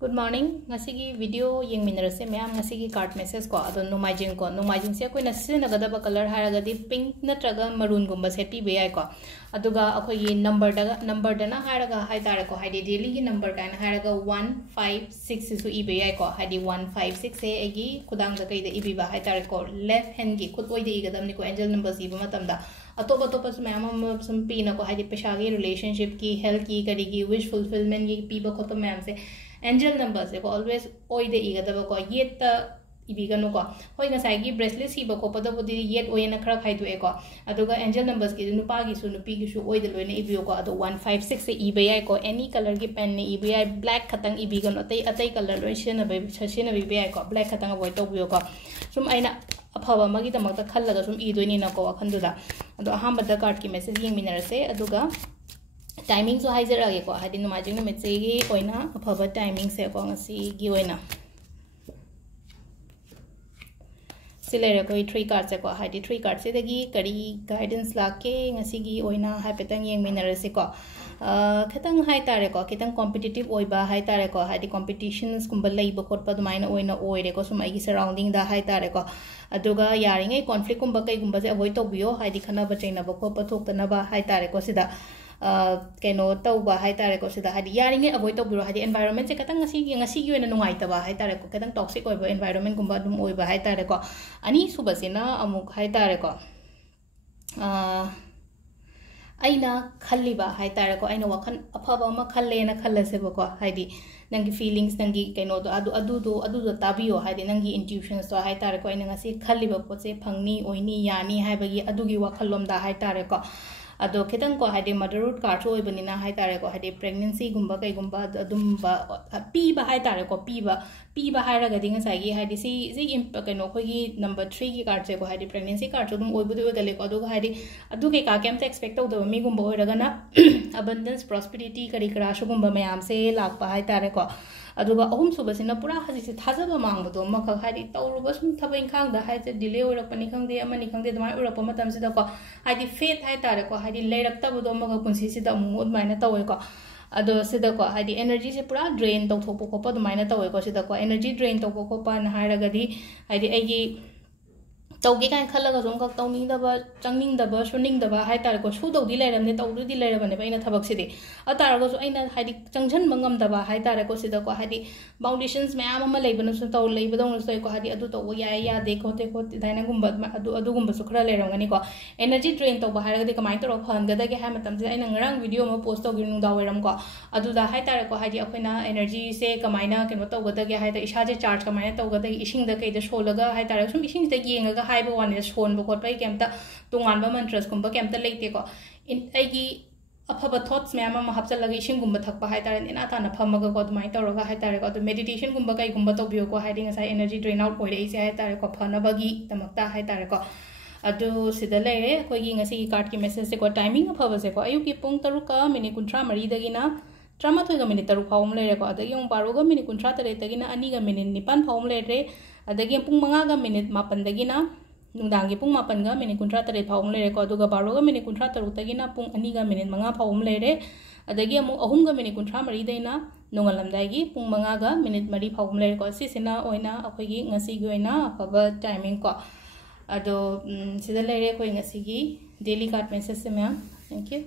Good morning. Ngasi ki video yeng minarase ma'am ngasi ki card message ko adon nomaijing se कोई नस्से नगदा बा color हारा गदी pink न ट्रगा maroon गुम्बा set pi बेय को अदुगा अखो ये number दना हारा गा हाई तारे को हाई daily की number का ना हारा गा 156 सु ई बेय को हाई 156 से एगी खुदांग दा कई दा ई बा हाई तारे को left hand की खुद ओई दे गदम नि को angel numbers ई बा मतम दा अतोप मैम सम पीना को हाई पेशा की relationship की health की करी की wish fulfillment की पी बा को तो मैम से angel numbers को always ओई दे इगदब को येत इबिगनो को होय ngasai gi bracelet si ba ko pada bodi yet oy na khara khai du e ko aduga angel numbers ki nupa gi su nupi gi su oy de loina ibio ko adu 156 se ibai ko any color gi pen ne ibai black khatang ibigano atai color loi shena bai ko black khatang avoid to bio ko sum aina aphaba magi damak ta khallaga sum i doini na ko wakhan du da adu aham da card ki message yeng minarase aduga timing so haizer age ko hadi numajing no metse gi oina aphaba timing se ko ngasi gi oina सिलेरे कोई 3 card से को Heidi 3 card से दगी करी guidance लाके ngasi gi oina haipetang yeng minarase ko khetang hai tare ko kitang competitive oiba hai tare ko haidi competitions kumba leiba khotpa dumaina oina oire ko sum agi surrounding da hai tare ko aduga yaringai conflict kumba kai gumba se avoid tobiyo haidi khana ba chaina ba ko pathokna ba hai tare ko sida keno tauba hai tare ko sida haidi yaringai avoid tobiro haidi environment se katang ngasi gi oina nungai ta ba hai tare ko katang toxic oiba environment kumba dum oiba hai tare ko ani subasina amuk hai tare ko aina khalliba hai tare ko aina wakhan aphaba ma khalle na khallase ba ko haidi nangi feelings nangi keno do adu tabiyo haidi nangi intuitions to hai tare ko aina ngasi khalliba potse phangni oini yani hai bagi adugi wakhalom da hai tare ko ado ketang ko haidi motherhood card so oibanina hai tare ko haidi pregnancy gumba kai gumba adum ba pi ba hai tare ko pi ba hai raga dinga sai gi haidi si keno ko gi number 3 gi card se ko haidi pregnancy card so dum oibudu gale ko adu haidi adu ke ka kem te expect to mi gumba oiraga na abundance prosperity kari kara so gumba mayam se lak pa hai tare ko aduga ahum subasina pura hasi se thajaba mangbo ma kha haidi tawruba sum thabain khang da hai se delay orakpani khang de amani khang de dumai orakpa matam se da ko haidi faith hai tare ko haidi leirakta bu do ma ga punsi se da mud maina tawe ko ado se da ko haidi energy se pura drain taw thopo ko pa dumaina tawe ko se da ko energy drain taw ko pa na hairaga di haidi ai tauge kan khalaga som kak tawning da ba changning da ba shuning da ba hai tar ko shu dodi lairam ne tawdu di lairam ne baina thabak sidi atar go so aina haidi changjan mangam da ba hai tar ko sida ko haidi foundations mayam ama leibana so taw leibadong so ko haidi adu to ya de ko te ko daina gumba adu gumba so khara lairam gani ko energy drain to ba har ga de kamai to ro phan ga da ge ha matam je aina ngarang video ma post to ginu da weram ko adu da hai tar ko haidi akoina energy se kamaina ke no to ga da ge hai ta isa je charge kamaina to ga da ising da kai da sholaga hai tar sum ising da yenga hai ba wan is phone ba khot pai kemta tungan ba mantras kumba kemta leite ko in aigi aphaba thoughts me ama hapchal lagi ising gumba thakpa hai taran ina thana phamaga ko dumai tawraga hai tare ko meditation gumba kai gumba to bio ko hiding asai energy drain out oi rei se hai tare ko phana bagi tamakta hai tare ko adu sida lere ko gi ngasi card ki message se ko timing aphaba se ko ayu ki pung taru ka mini kuntra mari dagina trama thoiga minute taru phawum lere ko adagi yung baroga mini kuntra tare dagina ani ga minute nipan phawum lere adagi pung manga ga minute mapan dagina nungdangi pung mapan ga minute kuntra tare phawum lere ko aduga baroga minute kuntra taru dagina pung ani ga minute manga phawum lere adagi amu ahum ga minute kuntra mari daina nongalam dagi pung manga ga minute mari phawum lere ko si sina oina akhoi gi ngasi gi oina afaba timing ko ado sida lere ko ngasi gi daily card message se ma'am thank you